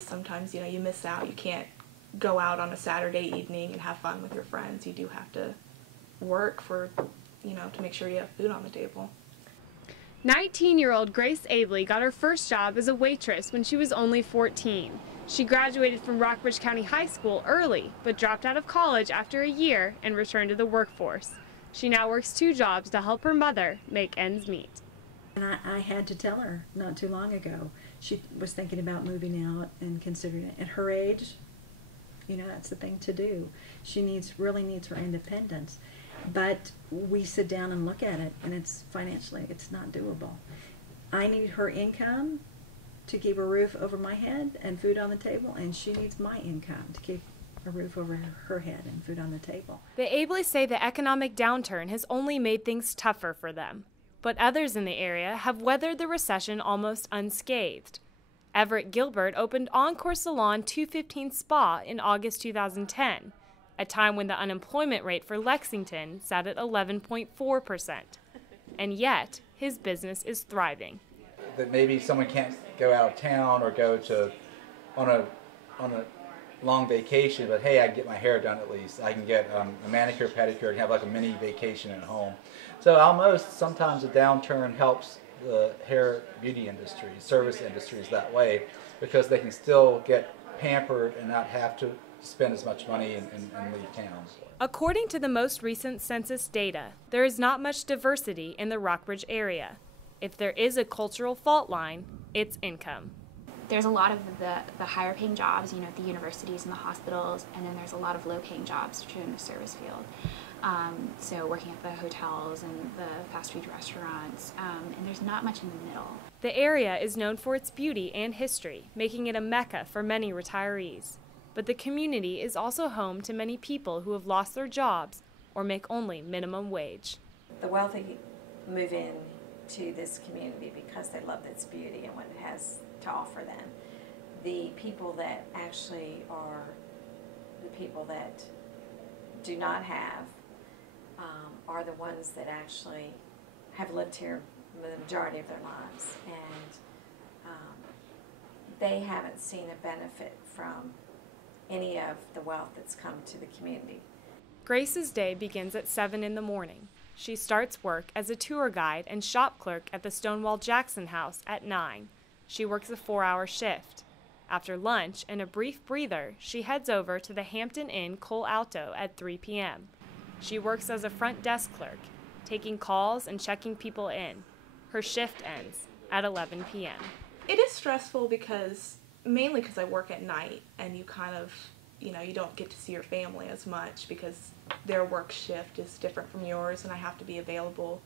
Sometimes, you miss out. You can't go out on a Saturday evening and have fun with your friends. You do have to work for, to make sure you have food on the table. 19-year-old Grace Abley got her first job as a waitress when she was only 14. She graduated from Rockbridge County High School early, but dropped out of college after a year and returned to the workforce. She now works 2 jobs to help her mother make ends meet. And I had to tell her not too long ago. She was thinking about moving out and considering it. At her age, that's the thing to do. She really needs her independence. But we sit down and look at it, and it's financially, it's not doable. I need her income to keep a roof over my head and food on the table, and she needs my income to keep a roof over her head and food on the table. The Ableys say the economic downturn has only made things tougher for them. But others in the area have weathered the recession almost unscathed. Everett Gilbert opened Encore Salon 215 Spa in August 2010, a time when the unemployment rate for Lexington sat at 11.4%. And yet, his business is thriving. That maybe someone can't go out of town or go on a long vacation, but hey, I can get my hair done at least. I can get a manicure, pedicure, and have like a mini vacation at home. So sometimes the downturn helps the hair beauty industry, service industries that way, because they can still get pampered and not have to spend as much money and leave town. According to the most recent census data, there is not much diversity in the Rockbridge area. If there is a cultural fault line, it's income. There's a lot of the higher paying jobs, at the universities and the hospitals, and then there's a lot of low paying jobs in the service field. So working at the hotels and the fast food restaurants, and there's not much in the middle. The area is known for its beauty and history, making it a mecca for many retirees. But the community is also home to many people who have lost their jobs or make only minimum wage. The wealthy move in to this community because they love its beauty and what it has to offer them. The people that actually are the people that do not have are the ones that actually have lived here the majority of their lives, and they haven't seen a benefit from any of the wealth that's come to the community. Grace's day begins at 7 in the morning. She starts work as a tour guide and shop clerk at the Stonewall Jackson House at 9. She works a 4-hour shift. After lunch and a brief breather, she heads over to the Hampton Inn Cole Alto at 3 p.m. She works as a front desk clerk, taking calls and checking people in. Her shift ends at 11 p.m. It is stressful mainly because I work at night, and you kind of, you don't get to see your family as much because their work shift is different from yours, and I have to be available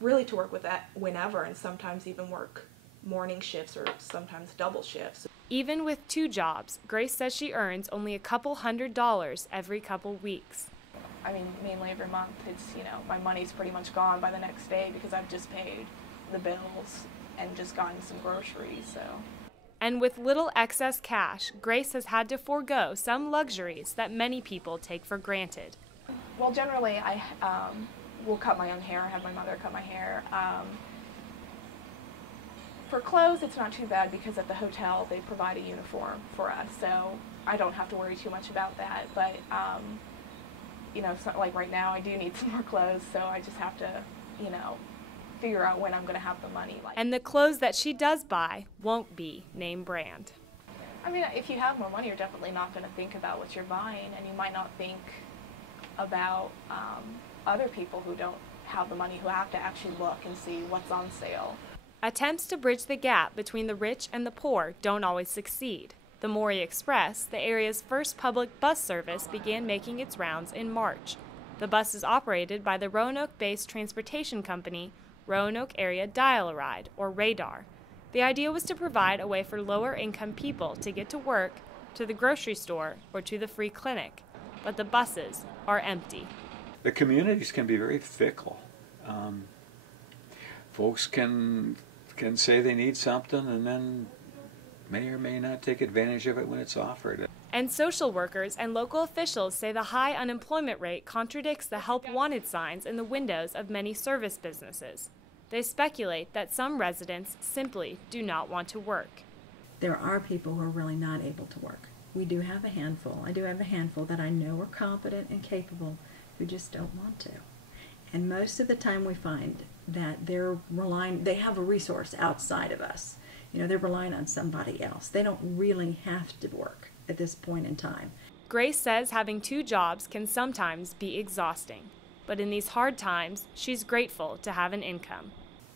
really to work with that whenever, and sometimes even work morning shifts or sometimes double shifts. Even with 2 jobs, Grace says she earns only a couple $100s every couple weeks. Mainly every month, it's, my money's pretty much gone by the next day because I've just paid the bills and just gotten some groceries, so. And with little excess cash, Grace has had to forego some luxuries that many people take for granted. Well, generally, I will cut my own hair. I have my mother cut my hair. For clothes, it's not too bad because at the hotel they provide a uniform for us, so I don't have to worry too much about that. But, it's not like right now I do need some more clothes, so I just have to, figure out when I'm going to have the money. And the clothes that she does buy won't be name brand. If you have more money, you're definitely not going to think about what you're buying, and you might not think about other people who don't have the money, who have to actually look and see what's on sale. Attempts to bridge the gap between the rich and the poor don't always succeed. The Maury Express, the area's first public bus service, began making its rounds in March. The bus is operated by the Roanoke-based transportation company, Roanoke Area Dial-A-Ride, or RADAR. The idea was to provide a way for lower-income people to get to work, to the grocery store, or to the free clinic. But the buses are empty. The communities can be very fickle. Folks can say they need something and then may or may not take advantage of it when it's offered. And social workers and local officials say the high unemployment rate contradicts the help wanted signs in the windows of many service businesses. They speculate that some residents simply do not want to work. there are people who are really not able to work. We do have a handful. I do have a handful that I know are competent and capable who just don't want to. And most of the time we find that they have a resource outside of us. You know, they're relying on somebody else. They don't really have to work at this point in time. Grace says having 2 jobs can sometimes be exhausting, but in these hard times, she's grateful to have an income.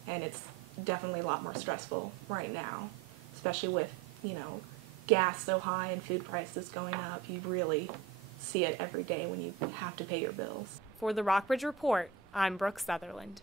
And it's definitely a lot more stressful right now, especially with, you know, gas so high and food prices going up. You really see it every day when you have to pay your bills. For the Rockbridge Report, I'm Brooke Sutherland.